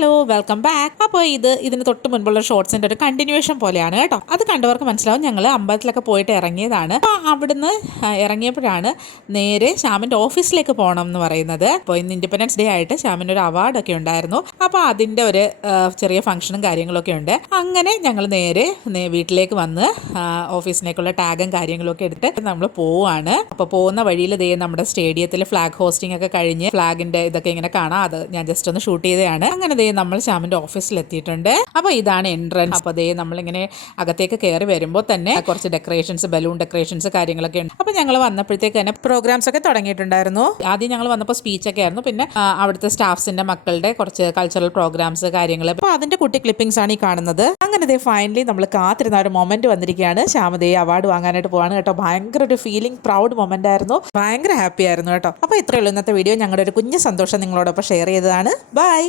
Hello welcome back. അപ്പോൾ ഇതിന് തൊട്ട് മുൻപുള്ള ഷോർട്സിന്റെ ഒരു കണ്ടിന്യൂവേഷൻ പോലെയാണ് കേട്ടോ. അത് കണ്ടവർക്ക് മനസ്സിലാവും. ഞങ്ങൾ അമ്പലത്തിലൊക്കെ പോയിട്ട് ഇറങ്ങിയതാണ്. അപ്പോൾ അവിടുന്ന് ഇറങ്ങിയപ്പോഴാണ് നേരെ ശ്യാമിൻ്റെ ഓഫീസിലേക്ക് പോകണം എന്ന് പറയുന്നത്. അപ്പോൾ ഇന്ന് ഇൻഡിപെൻഡൻസ് ഡേ ആയിട്ട് ശ്യാമിന് ഒരു അവാർഡൊക്കെ ഉണ്ടായിരുന്നു. അപ്പോൾ അതിൻ്റെ ഒരു ചെറിയ ഫംഗ്ഷനും കാര്യങ്ങളൊക്കെ ഉണ്ട്. അങ്ങനെ ഞങ്ങൾ നേരെ വീട്ടിലേക്ക് വന്ന് ഓഫീസിലേക്കുള്ള ടാഗും കാര്യങ്ങളൊക്കെ എടുത്തിട്ട് നമ്മൾ പോവുകയാണ്. അപ്പോൾ പോകുന്ന വഴിയിൽ നമ്മുടെ സ്റ്റേഡിയത്തിൽ ഫ്ലാഗ് ഹോസ്റ്റിംഗ് ഒക്കെ കഴിഞ്ഞ് ഫ്ലാഗിൻ്റെ ഇതൊക്കെ ഇങ്ങനെ കാണാം. അത് ഞാൻ ജസ്റ്റ് ഒന്ന് ഷൂട്ട് ചെയ്തതാണ്. അങ്ങനെ നമ്മൾ ശ്യാമിൻ്റെ ഓഫീസിൽ എത്തിയിട്ടുണ്ട്. അപ്പോൾ ഇതാണ് എൻട്രൻസ്. അപ്പോൾ നമ്മളിങ്ങനെ അകത്തേക്ക് കയറി വരുമ്പോൾ തന്നെ കുറച്ച് ഡെക്കറേഷൻസ്, ബലൂൺ ഡെക്കറേഷൻസ് കാര്യങ്ങളൊക്കെ ഉണ്ട്. അപ്പോൾ ഞങ്ങൾ വന്നപ്പോഴത്തേക്ക് തന്നെ പ്രോഗ്രാംസ് ഒക്കെ തുടങ്ങിയിട്ടുണ്ടായിരുന്നു. ആദ്യം ഞങ്ങൾ വന്നപ്പോൾ സ്പീച്ചൊക്കെ ആയിരുന്നു. പിന്നെ അവിടുത്തെ സ്റ്റാഫ്സിന്റെ മക്കളുടെ കുറച്ച് കൾച്ചറൽ പ്രോഗ്രാംസ് കാര്യങ്ങൾ. അപ്പോൾ അതിന്റെ കുട്ടി ക്ലിപ്പിംഗ്സ് ആണ് ഈ കാണുന്നത്. അങ്ങനെ ഫൈനലി നമ്മൾ കാത്തിരുന്ന ഒരു മൊമെന്റ് വന്നിരിക്കുകയാണ്. ശ്യാമതയെ അവാർഡ് വാങ്ങാനായിട്ട് പോവാണ് കേട്ടോ. ഭയങ്കര ഒരു ഫീലിംഗ്, പ്രൗഡ് മൊമെന്റ് ആയിരുന്നു. ഭയങ്കര ഹാപ്പി ആയിരുന്നു കേട്ടോ. അപ്പോൾ ഇത്രയേ ഉള്ളൂ ഇന്നത്തെ വീഡിയോ. ഞങ്ങളുടെ ഒരു കുഞ്ഞു സന്തോഷം നിങ്ങളോടൊപ്പം ഷെയർ ചെയ്തതാണ്. ബൈ.